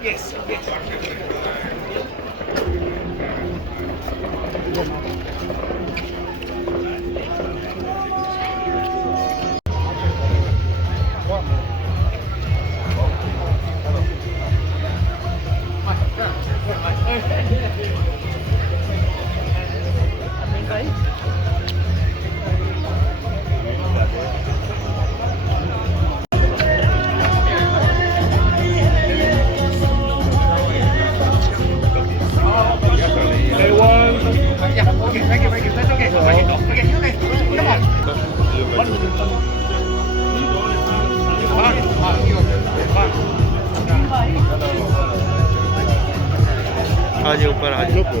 Yes. आज ऊपर आज ऊपर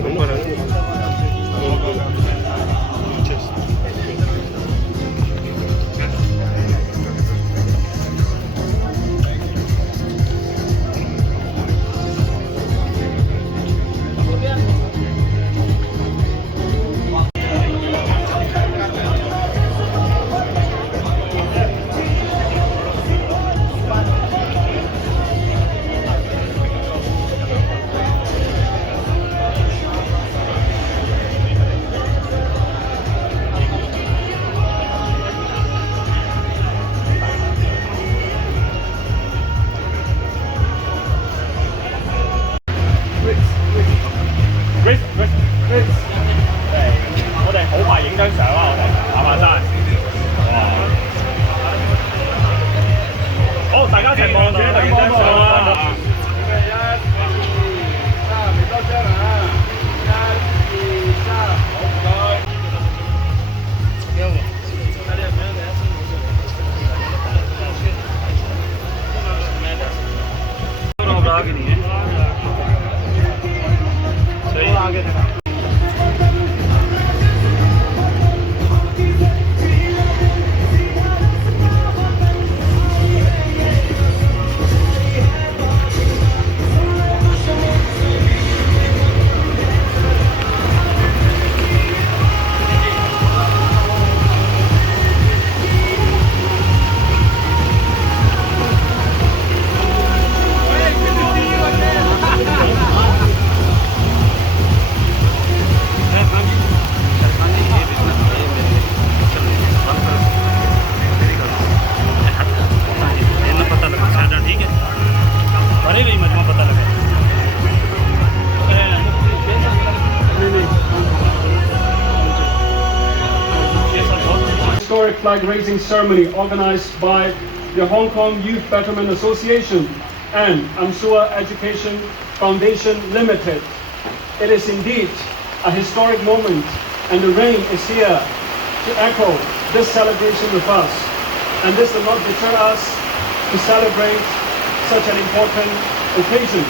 flag raising ceremony organized by the Hong Kong Youth Betterment Association and Amsua Education Foundation Limited. It is indeed a historic moment, and the rain is here to echo this celebration with us. And this will not deter us to celebrate such an important occasion.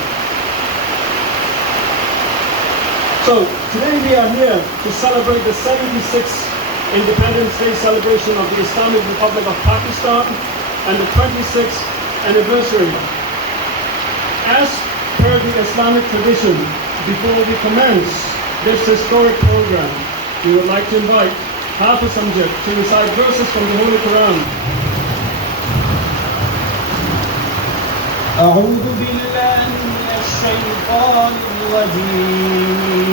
So today we are here to celebrate the 76th Independence Day celebration of the Islamic Republic of Pakistan and the 26th anniversary. As per the Islamic tradition, before we commence this historic program, we would like to invite Hafiz Masjid to recite verses from the Holy Quran. أعوذ بالله من الشيطان الرجيم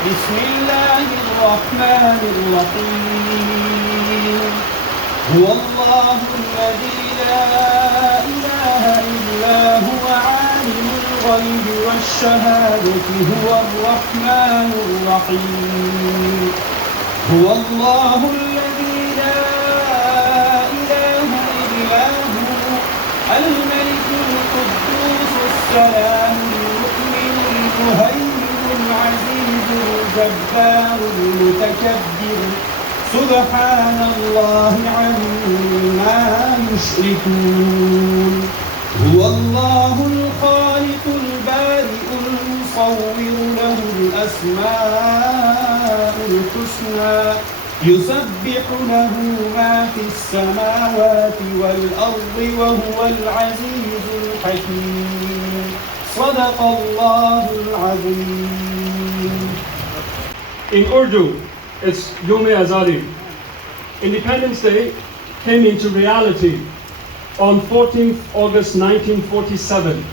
بسم الله الرحمن الرحيم هو الله الذي لا إله إلا هو عالم الغيب والشهادة هو الرحمن الرحيم هو الله الذي لا إله إلا هو الملك القدوس السلام المؤمن المهيمن العزيز الجبار المتكبر سبحان الله عما يشركون هو الله الخالق البارئ المصور له الأسماء الحسنى يسبح له ما في السماوات والأرض وهو العزيز الحكيم صدق الله العظيم. In Urdu, it's Yom-e Azadi. Independence Day came into reality on 14th August 1947.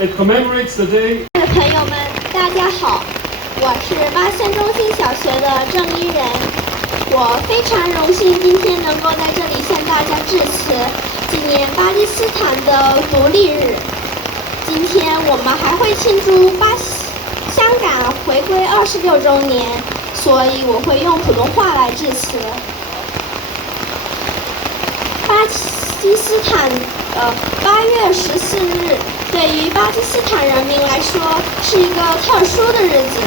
It commemorates the day 朋友们，大家好，我是巴森中心小学的郑一人。我非常荣幸今天能够在这里向大家致辞，纪念巴基斯坦的独立日。今天我们还会庆祝香港回归26周年，所以我会用普通话来致辞。巴基斯坦8月14日对于巴基斯坦人民来说是一个特殊的日子，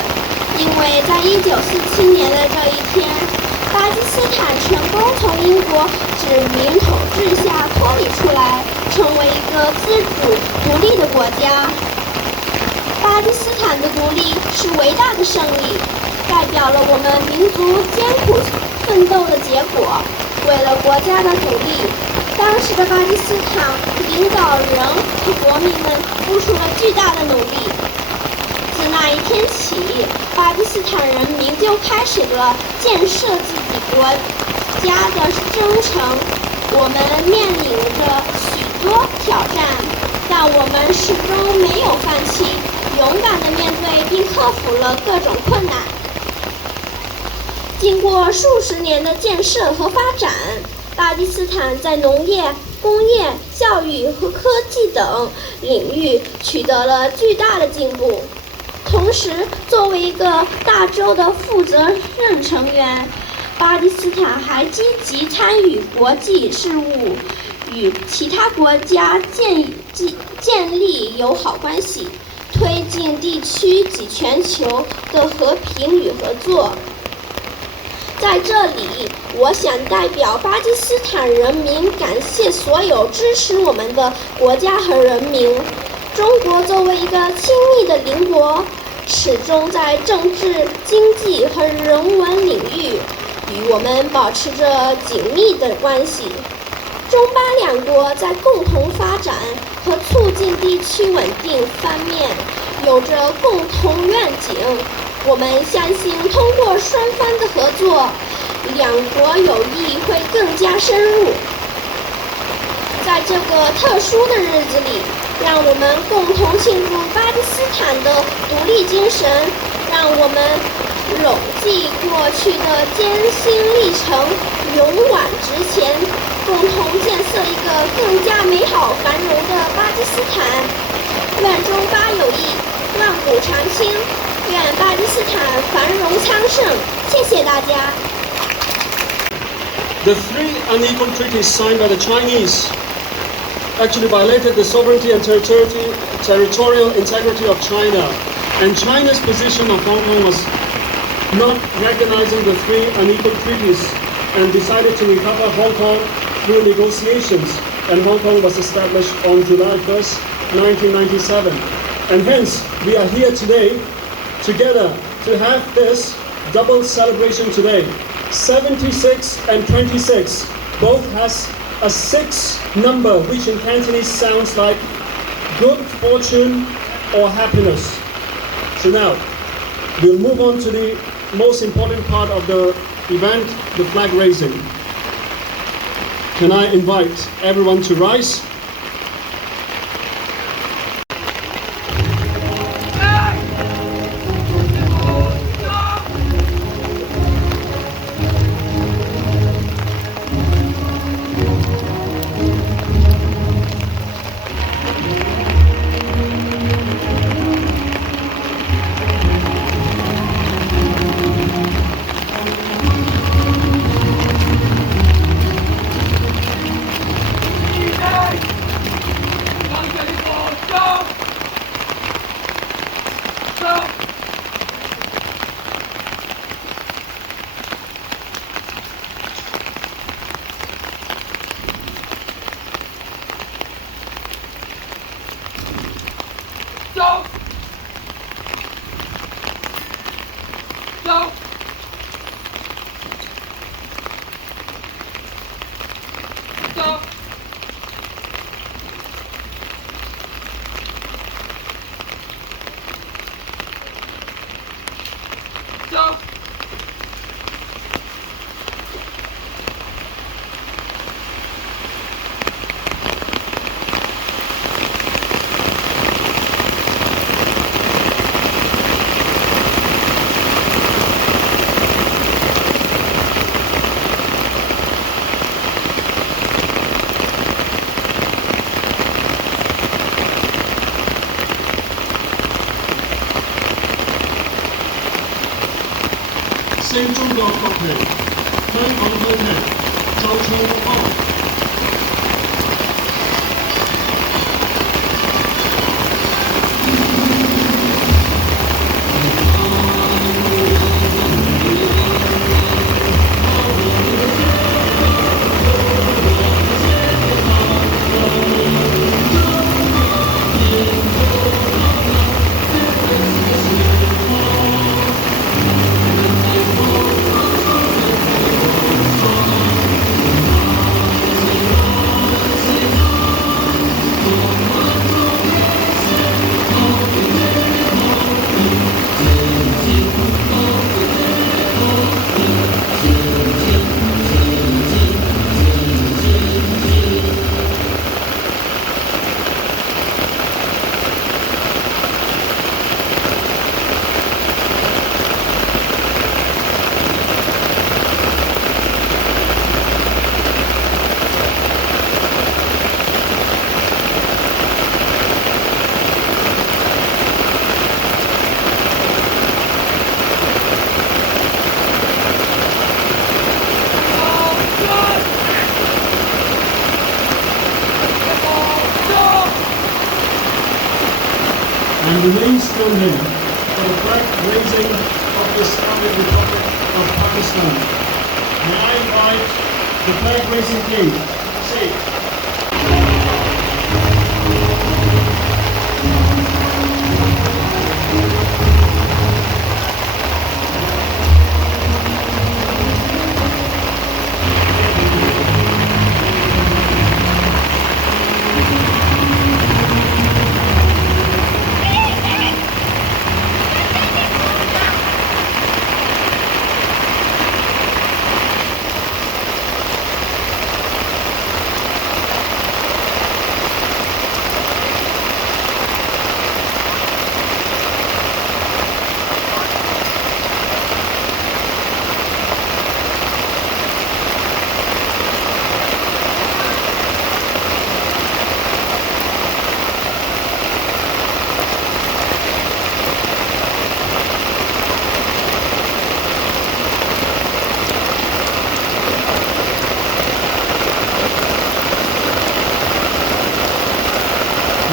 因为在1947年的这一天，巴基斯坦成功从英国殖民统治下脱离出来，成为一个自主独立的国家。巴基斯坦的独立是伟大的胜利，代表了我们民族艰苦奋斗的结果。为了国家的独立，当时的巴基斯坦领导人和国民们付出了巨大的努力。自那一天起，巴基斯坦人民就开始了建设自己国家的征程。我们面临着许多挑战，但我们始终没有放弃，勇敢地面对并克服了各种困难。经过数十年的建设和发展，巴基斯坦在农业、工业、教育和科技等领域取得了巨大的进步。同时，作为一个大洲的负责任成员，巴基斯坦还积极参与国际事务，与其他国家建立友好关系，推进地区及全球的和平与合作。在这里，我想代表巴基斯坦人民感谢所有支持我们的国家和人民。中国作为一个亲密的邻国，始终在政治、经济和人文领域与我们保持着紧密的关系。中巴两国在共同发展和促进地区稳定方面有着共同愿景。我们相信，通过双方的合作，两国友谊会更加深入。在这个特殊的日子里，让我们共同庆祝巴基斯坦的独立精神，让我们铭记过去的艰辛历程，勇往直前，共同建设一个更加美好繁荣的巴基斯坦。愿中巴友谊万古长青，愿巴基斯坦繁荣昌盛。谢谢大家。The three unequal treaties signed by the Chinese actually violated the sovereignty and territorial integrity of China, and China's position of Hong Kong was not recognizing the three unequal treaties and decided to recover Hong Kong through negotiations, and Hong Kong was established on July 1st, 1997. And hence, we are here today together to have this double celebration today. 76 and 26 both has a 6 number, which in Cantonese sounds like good fortune or happiness. So now, we'll move on to the most important part of the event, the flag raising. Can I invite everyone to rise? Unite! tune Honk. And remain standing for the flag raising of the Islamic Republic of Pakistan. May I invite the flag raising team, Sheikh.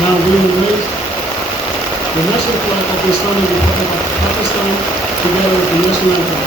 Now we will raise the national flag of the Islamic Republic of Pakistan together with the national anthem.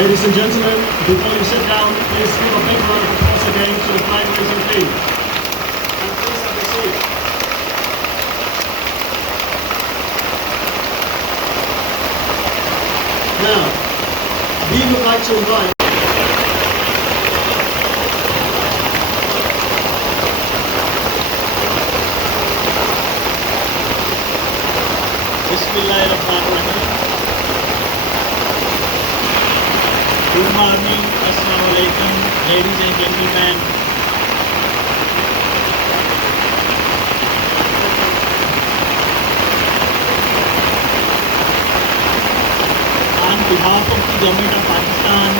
Ladies and gentlemen, before you sit down, please give a big round of applause again to the flag raising team. And please have a seat. Now, we would like to invite Bismillahirrahmanirrahim. Good morning, Assalamu alaikum, ladies and gentlemen. behalf of the Government of Pakistan,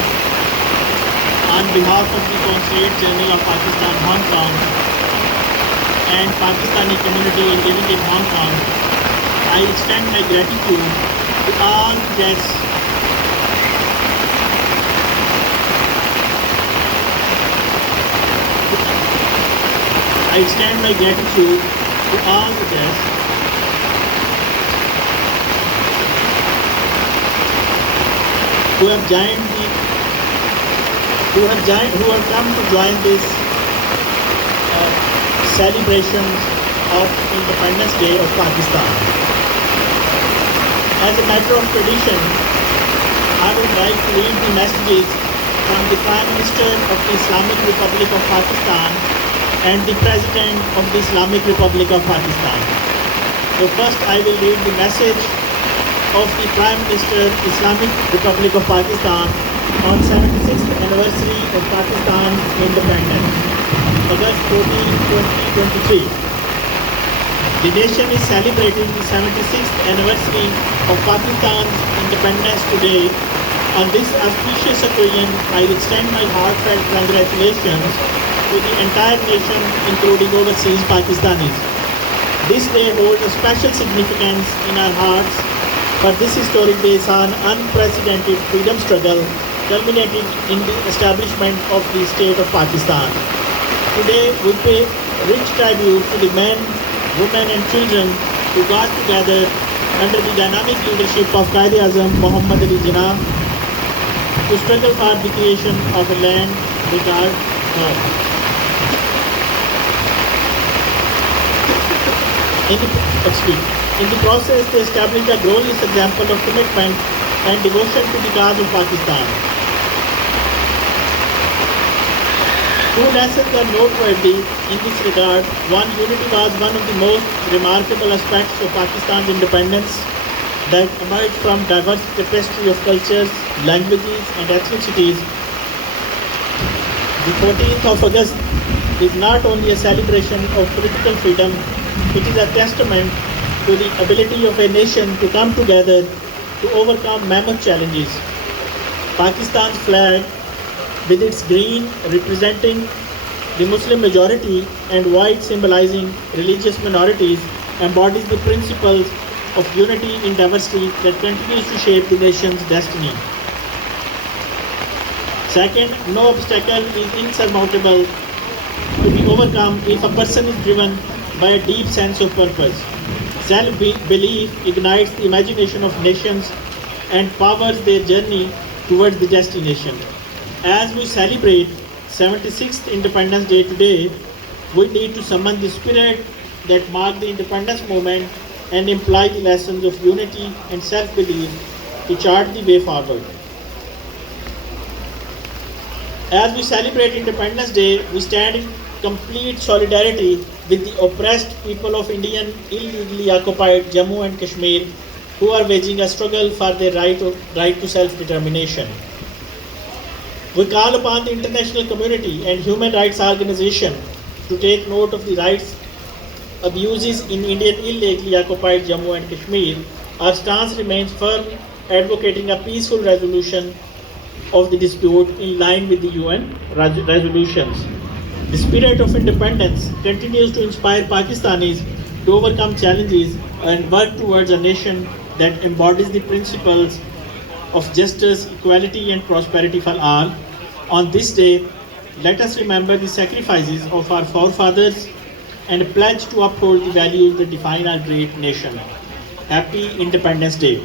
on behalf of the Consulate General of Pakistan, Hong Kong, and Pakistani community living in Hong Kong, I extend my gratitude to all guests who have come to join this celebration of Independence Day of Pakistan. As a matter of tradition, I would like to read the messages from the Prime Minister of the Islamic Republic of Pakistan and the President of the Islamic Republic of Pakistan. So first I will read the message of the Prime Minister, Islamic Republic of Pakistan on 76th anniversary of Pakistan's independence, August 14, 2023. The nation is celebrating the 76th anniversary of Pakistan's independence today. On this auspicious occasion, I extend my heartfelt congratulations to the entire nation, including overseas Pakistanis. This day holds a special significance in our hearts, for this historic day saw an unprecedented freedom struggle culminating in the establishment of the state of Pakistan. Today, we pay rich tribute to the men, women and children who got together under the dynamic leadership of Quaid-e-Azam Muhammad Ali Jinnah to struggle for the creation of a land we call home. In the process, they established a glorious example of commitment and devotion to the cause of Pakistan. Two lessons are noteworthy in this regard. One, unity was one of the most remarkable aspects of Pakistan's independence that emerged from diverse tapestry of cultures, languages and ethnicities. The 14th of August is not only a celebration of political freedom, it is a testament to the ability of a nation to come together to overcome mammoth challenges. Pakistan's flag, with its green representing the Muslim majority and white symbolizing religious minorities, embodies the principles of unity in diversity that continues to shape the nation's destiny. Second, no obstacle is insurmountable to be overcome if a person is driven by a deep sense of purpose. Self-belief ignites the imagination of nations and powers their journey towards the destination. As we celebrate 76th Independence Day today, we need to summon the spirit that marked the independence movement and imply the lessons of unity and self-belief to chart the way forward. As we celebrate Independence Day, we stand in complete solidarity with the oppressed people of Indian illegally occupied Jammu and Kashmir, who are waging a struggle for their right to self-determination. We call upon the international community and human rights organizations to take note of the rights abuses in Indian illegally occupied Jammu and Kashmir. Our stance remains firm, advocating a peaceful resolution of the dispute in line with the UN resolutions. The spirit of independence continues to inspire Pakistanis to overcome challenges and work towards a nation that embodies the principles of justice, equality and prosperity for all. On this day, let us remember the sacrifices of our forefathers and pledge to uphold the values that define our great nation. Happy Independence Day.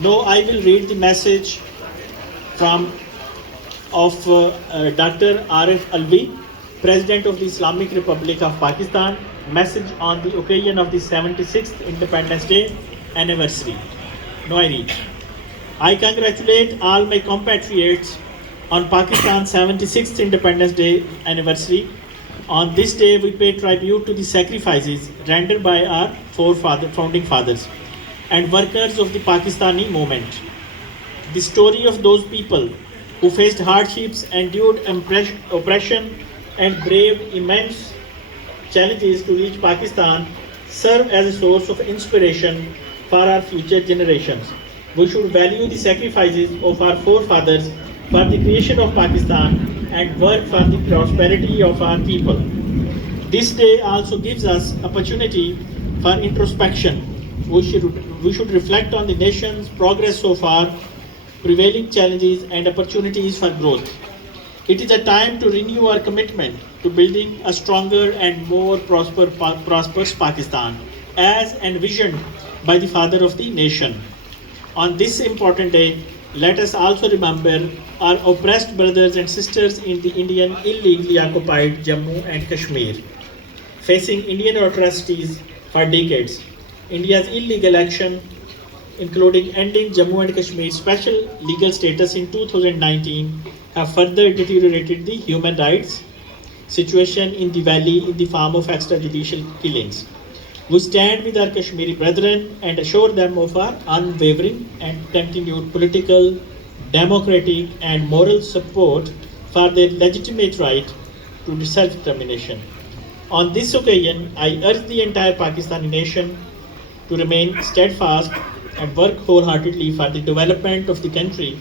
Now I will read the message of Dr. Arif Alvi, President of the Islamic Republic of Pakistan, message on the occasion of the 76th Independence Day anniversary. Now I read. I congratulate all my compatriots on Pakistan's 76th Independence Day anniversary. On this day, we pay tribute to the sacrifices rendered by our founding fathers and workers of the Pakistani movement. The story of those people who faced hardships, endured oppression, and braved immense challenges to reach Pakistan serve as a source of inspiration for our future generations. We should value the sacrifices of our forefathers for the creation of Pakistan and work for the prosperity of our people. This day also gives us opportunity for introspection. We should reflect on the nation's progress so far, prevailing challenges and opportunities for growth. It is a time to renew our commitment to building a stronger and more prosperous Pakistan, as envisioned by the father of the nation. On this important day, let us also remember our oppressed brothers and sisters in the Indian illegally occupied Jammu and Kashmir, facing Indian atrocities for decades. India's illegal action, including ending Jammu and Kashmir's special legal status in 2019, have further deteriorated the human rights situation in the valley in the form of extrajudicial killings. We stand with our Kashmiri brethren and assure them of our unwavering and continued political, democratic, and moral support for their legitimate right to self-determination. On this occasion, I urge the entire Pakistani nation to remain steadfast and work wholeheartedly for the development of the country.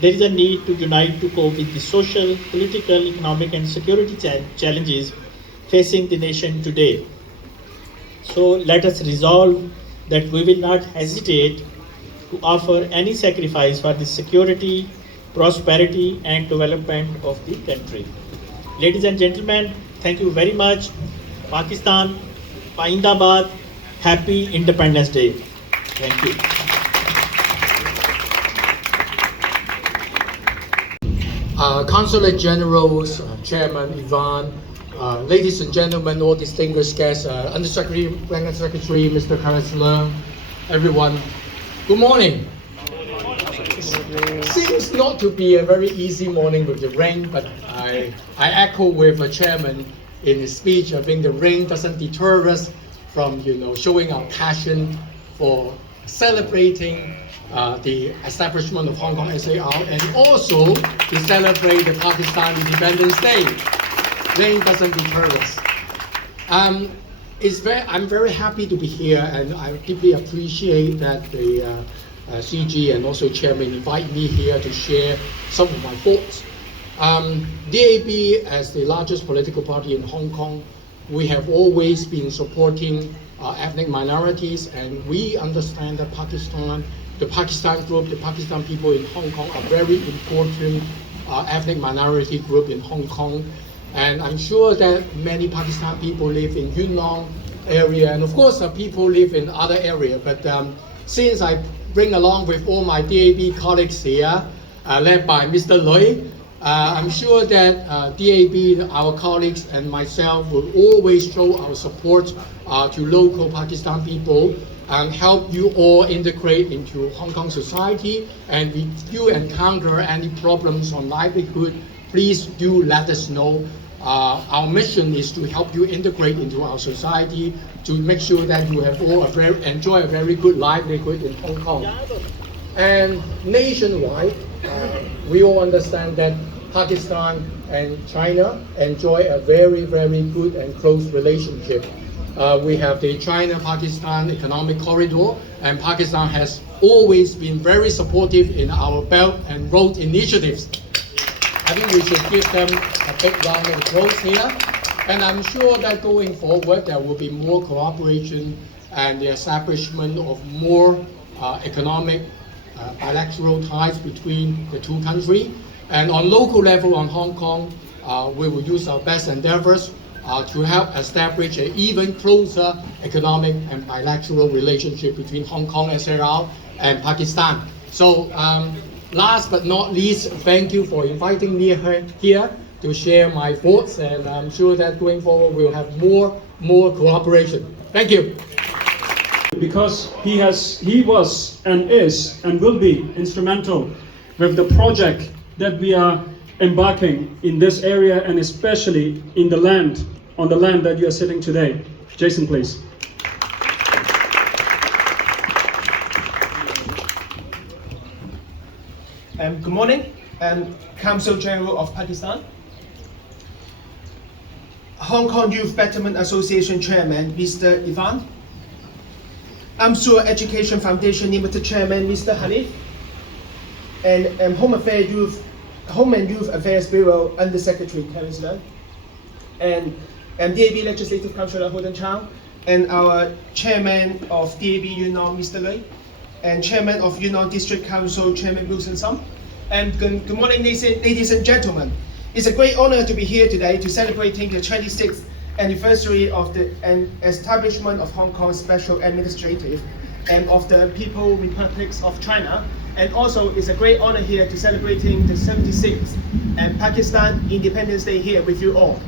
There is a need to unite to cope with the social, political, economic, and security challenges facing the nation today. So let us resolve that we will not hesitate to offer any sacrifice for the security, prosperity, and development of the country. Ladies and gentlemen, thank you very much. Pakistan, Paindabad, happy Independence Day. Thank you. Consulate Generals, Chairman Ivan, ladies and gentlemen, all distinguished guests, Undersecretary, Blanket Secretary, Mr. Chancellor, everyone, good morning. Seems not to be a very easy morning with the rain, but I echo with the chairman in his speech. I think the rain doesn't deter us from showing our passion for celebrating the establishment of Hong Kong SAR and also to celebrate the Pakistan Independence Day. Rain doesn't deter us. I'm very happy to be here, and I deeply appreciate that the CG and also Chairman invite me here to share some of my thoughts. DAB, as the largest political party in Hong Kong, we have always been supporting ethnic minorities, and we understand that the Pakistan group, the Pakistan people in Hong Kong are very important ethnic minority group in Hong Kong. And I'm sure that many Pakistan people live in Yunnan area, and of course people live in other area. But since I bring along with all my DAB colleagues here, led by Mr. Lui, I'm sure that DAB, our colleagues and myself will always show our support to local Pakistan people and help you all integrate into Hong Kong society. And if you encounter any problems on livelihood, please do let us know. Our mission is to help you integrate into our society to make sure that you have all enjoy a very good livelihood in Hong Kong. And nationwide, we all understand that Pakistan and China enjoy a very, very good and close relationship. We have the China-Pakistan Economic Corridor, and Pakistan has always been very supportive in our Belt and Road initiatives. I think we should give them a big round of applause here. And I'm sure that going forward, there will be more cooperation and the establishment of more economic bilateral ties between the two countries. And on local level on Hong Kong, we will use our best endeavors to help establish an even closer economic and bilateral relationship between Hong Kong SAR and Pakistan. So last but not least, thank you for inviting me here to share my thoughts, and I'm sure that going forward we'll have more cooperation. Thank you. Because he was and is and will be instrumental with the project that we are embarking in this area, and especially on the land that you are sitting today. Jason, please. Good morning, Council General of Pakistan. Hong Kong Youth Betterment Association Chairman, Mr. Ivan. Association.Amsua Education Foundation Limited Chairman Mr. Hanif, and Home and Youth Affairs Bureau Under Secretary Karen Sloan, and DAB Legislative Councillor Holden Chow, and our Chairman of DAB Yunnan Mr. Lei, and Chairman of Yunnan District Council Chairman Wilson Sum. And good morning, ladies and gentlemen. It's a great honor to be here today to celebrating the 26th anniversary of the establishment of Hong Kong Special Administrative and of the People's Republic of China. And also, it's a great honor here to celebrating the 76th Pakistan Independence Day here with you all.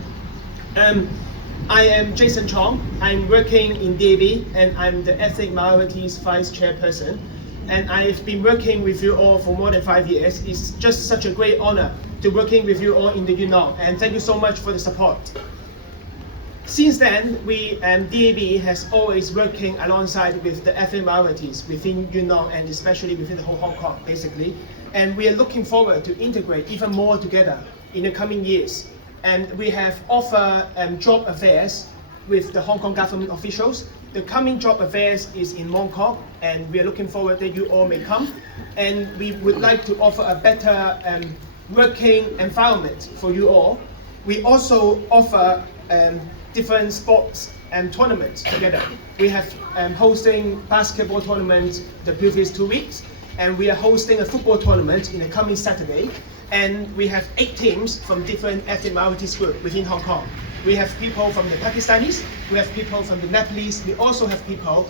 I am Jason Chong. I'm working in DAB and I'm the Ethnic Minorities Vice Chairperson. And I've been working with you all for more than 5 years. It's just such a great honor to working with you all in the Yunnan. And thank you so much for the support. Since then, DAB has always working alongside with the ethnic minorities within Yunnan and especially within the whole Hong Kong, basically. And we are looking forward to integrate even more together in the coming years. And we have offered job affairs with the Hong Kong government officials. The coming job affairs is in Mongkok, and we are looking forward that you all may come. And we would like to offer a better working environment for you all. We also offer different sports and tournaments together. We have hosting basketball tournaments the previous 2 weeks, and we are hosting a football tournament in the coming Saturday. And we have 8 teams from different ethnic minorities group within Hong Kong. We have people from the Pakistanis, we have people from the Nepalese, we also have people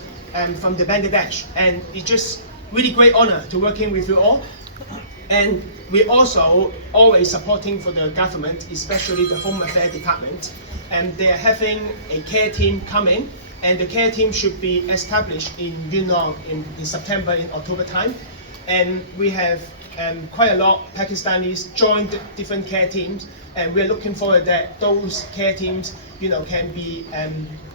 from the Bangladesh. And it's just really great honor to working with you all. And we're also always supporting for the government, especially the Home Affairs Department. And they are having a care team coming, and the care team should be established in Yunnan in September, in October time. And we have quite a lot of Pakistanis joined different care teams, and we're looking forward that those care teams, can be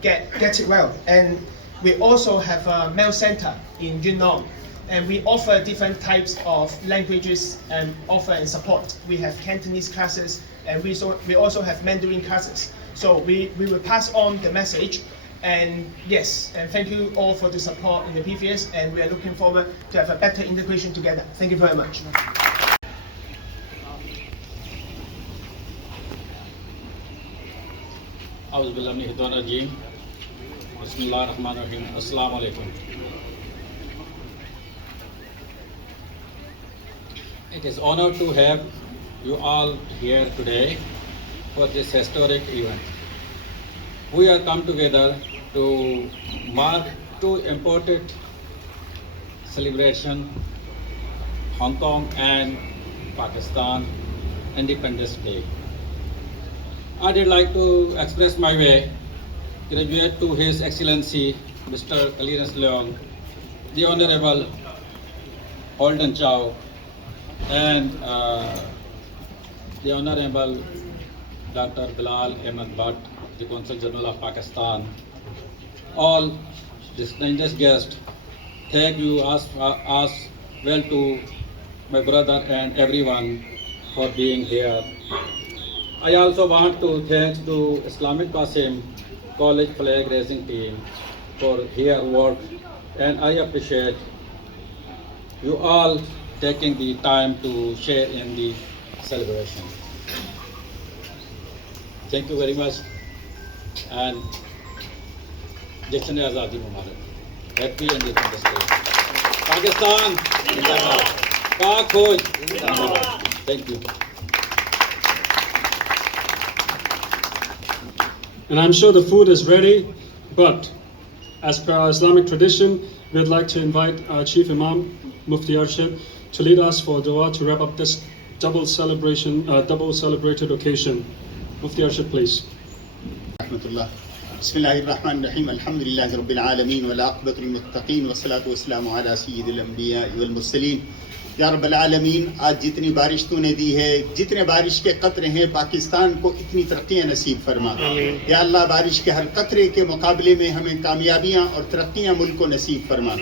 get it well. And we also have a mail center in Yunnan, and we offer different types of languages and offer and support. We have Cantonese classes, and we also have Mandarin classes. So we will pass on the message. And yes, and thank you all for the support in the previous, and we are looking forward to have a better integration together. Thank you very much. It is honor to have you all here today for this historic event. We are come together to mark 2 important celebrations, Hong Kong and Pakistan Independence Day. I would like to express my gratitude to His Excellency Mr. Clarence Leong, the Honorable Holden Chow, and the Honorable Dr. Bilal Ahmed Bhatt, the Consul General of Pakistan, all distinguished guests. Thank you as well to my brother and everyone for being here. I also want to thank to Islamic Qasim College flag raising team for their work, and I appreciate you all taking the time to share in the celebration. Thank you very much, and Jason Azadi Mubarak. Happy Independence Day. Pakistan, Zindabad. Pak Khoj, Zindabad. Thank you. And I'm sure the food is ready, but as per our Islamic tradition, we'd like to invite our Chief Imam, Mufti Arshid, to lead us for dua to wrap up this double celebrated occasion. Mufti Arshid, please. بسم الله الرحمن الرحيم الحمد لله رب العالمين والعاقبة للمتقين والصلاة والسلام على سيد الأنبياء والمرسلين या रब्बल आलमीन, आज जितनी बारिश तूने दी है, जितने बारिश के कतरे हैं, पाकिस्तान को इतनी तरक्कियाँ नसीब फरमा। या अल्लाह, बारिश के हर कतरे के मुकाबले में हमें कामयाबियाँ और तरक्कियाँ मुल्क को नसीब फरमा।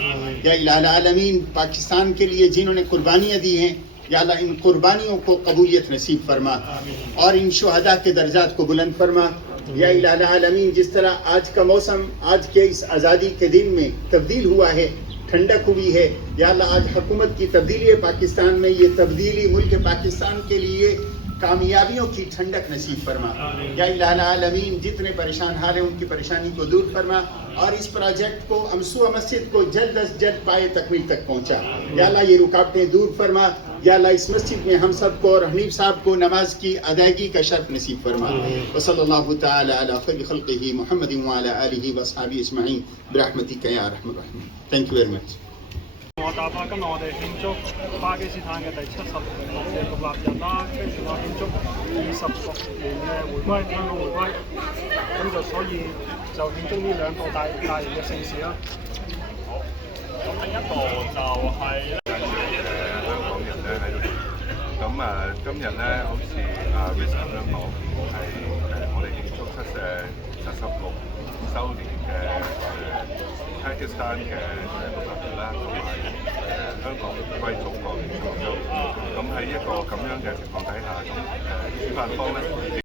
या इलाही आलमीन, पाकिस्तान के लिए जिन्होंने कुर्बानियाँ दी हैं, या अल्लाह इन कुर्बानियों को कबूलियत नसीब फरमा और इन शुहदा के दर्जात को बुलंद फरमा। یا الہ العالمین جس طرح آج کا موسم آج کے اس آزادی کے دن میں تبدیل ہوا ہے، ٹھنڈک ہوئی ہے، یا اللہ آج حکومت کی تبدیلی ہے پاکستان میں، یہ تبدیلی ملک پاکستان کے لیے کامیابیوں کی ٹھنڈک نصیب فرما. یا الہ العالمین جتنے پریشان حال ہیں ان کی پریشانی کو دور فرما، اور اس پروجیکٹ کو امسوا مسجد کو جلد از جلد پائے تکمیل تک پہنچا. یا اللہ یہ رکاوٹیں دور فرما. یا اللہ اس مسجد میں ہم سب کو اور حنیف صاحب کو نماز کی ادائیگی کا شرف نصیب فرما. وصلی اللہ تعالی علی خیر خلقہ محمد وعلی آلہ واصحابہ اجمعین برحمتک یا ارحم الراحمین. Thank you very much. 我打翻今日我哋慶祝巴基斯坦嘅第76嘅獨立日啦，跟住我慶祝26年嘅回歸，香港回歸，咁就所以就慶祝呢兩個大型嘅盛事啦。好，咁另一個就係香港人咧喺度，咁今日咧好似Rizal 咁講係我哋慶祝76週年嘅Pakistan 嘅獨立日啦，同埋香港回歸祖國嘅慶祝。咁喺一個咁樣嘅情況底下，咁主辦方咧。